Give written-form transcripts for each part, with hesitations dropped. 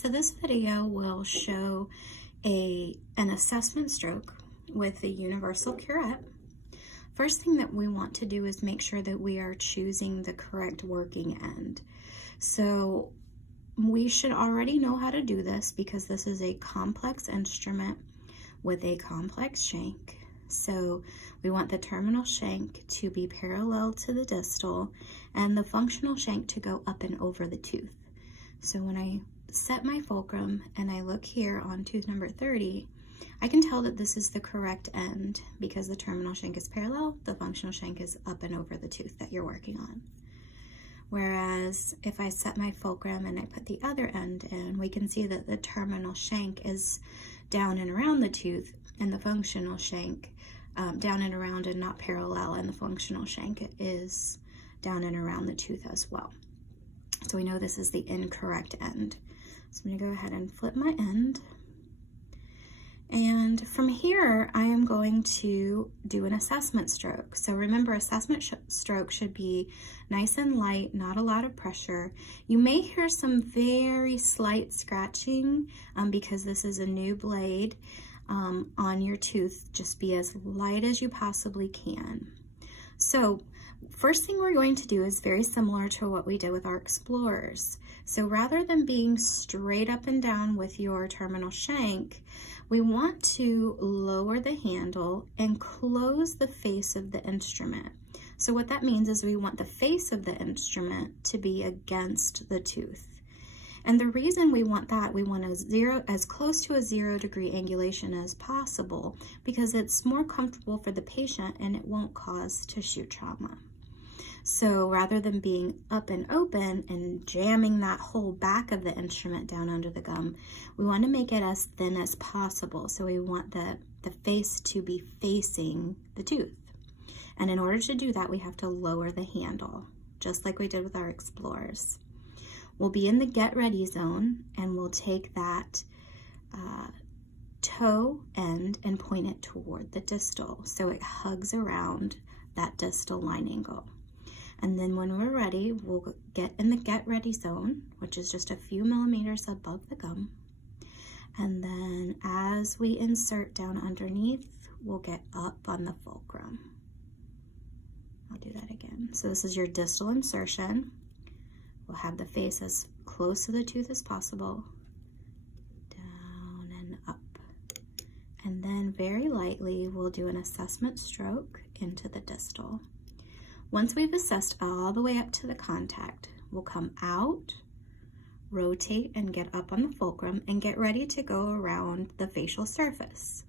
So this video will show an assessment stroke with the universal Curet. First thing that we want to do is make sure that we are choosing the correct working end. So we should already know how to do this because this is a complex instrument with a complex shank. So we want the terminal shank to be parallel to the distal and the functional shank to go up and over the tooth. So when I set my fulcrum and I look here on tooth number 30, I can tell that this is the correct end because the terminal shank is parallel, the functional shank is up and over the tooth that you're working on. Whereas if I set my fulcrum and I put the other end in, we can see that the terminal shank is down and around the tooth and the functional shank down and around and not parallel, and the functional shank is down and around the tooth as well. So we know this is the incorrect end. So I'm going to go ahead and flip my end. And from here, I am going to do an assessment stroke. So remember, assessment stroke should be nice and light, not a lot of pressure. You may hear some very slight scratching because this is a new blade on your tooth. Just be as light as you possibly can. So first thing we're going to do is very similar to what we did with our explorers. So rather than being straight up and down with your terminal shank, we want to lower the handle and close the face of the instrument. So what that means is we want the face of the instrument to be against the tooth. And the reason we want that, we want as close to a 0-degree angulation as possible because it's more comfortable for the patient and it won't cause tissue trauma. So rather than being up and open and jamming that whole back of the instrument down under the gum, we want to make it as thin as possible. So we want the face to be facing the tooth. And in order to do that, we have to lower the handle, just like we did with our explorers. We'll be in the get ready zone and we'll take that toe end and point it toward the distal so it hugs around that distal line angle. And then when we're ready, we'll get in the get ready zone, which is just a few millimeters above the gum. And then as we insert down underneath, we'll get up on the fulcrum. I'll do that again. So this is your distal insertion. We'll have the face as close to the tooth as possible, down and up. And then very lightly, we'll do an assessment stroke into the distal. Once we've assessed all the way up to the contact, we'll come out, rotate and get up on the fulcrum and get ready to go around the facial surface.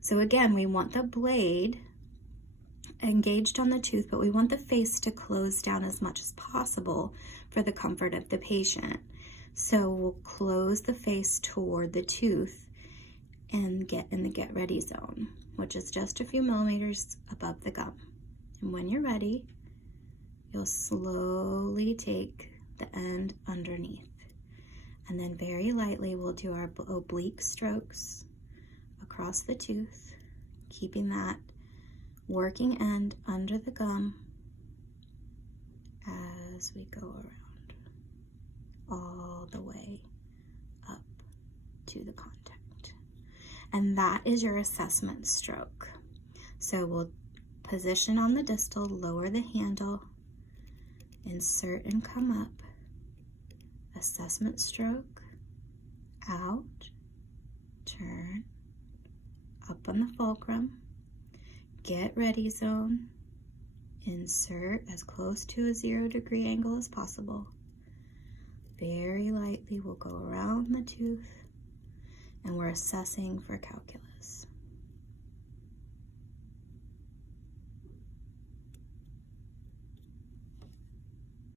So again, we want the blade engaged on the tooth, but we want the face to close down as much as possible for the comfort of the patient. So we'll close the face toward the tooth and get in the get ready zone, which is just a few millimeters above the gum. And when you're ready, you'll slowly take the end underneath. And then very lightly, we'll do our oblique strokes across the tooth, keeping that working end under the gum as we go around all the way up to the contact. And that is your assessment stroke. So we'll position on the distal, lower the handle, insert and come up, assessment stroke, out, turn, up on the fulcrum, get ready zone, insert as close to a 0-degree angle as possible. Very lightly we'll go around the tooth and we're assessing for calculus.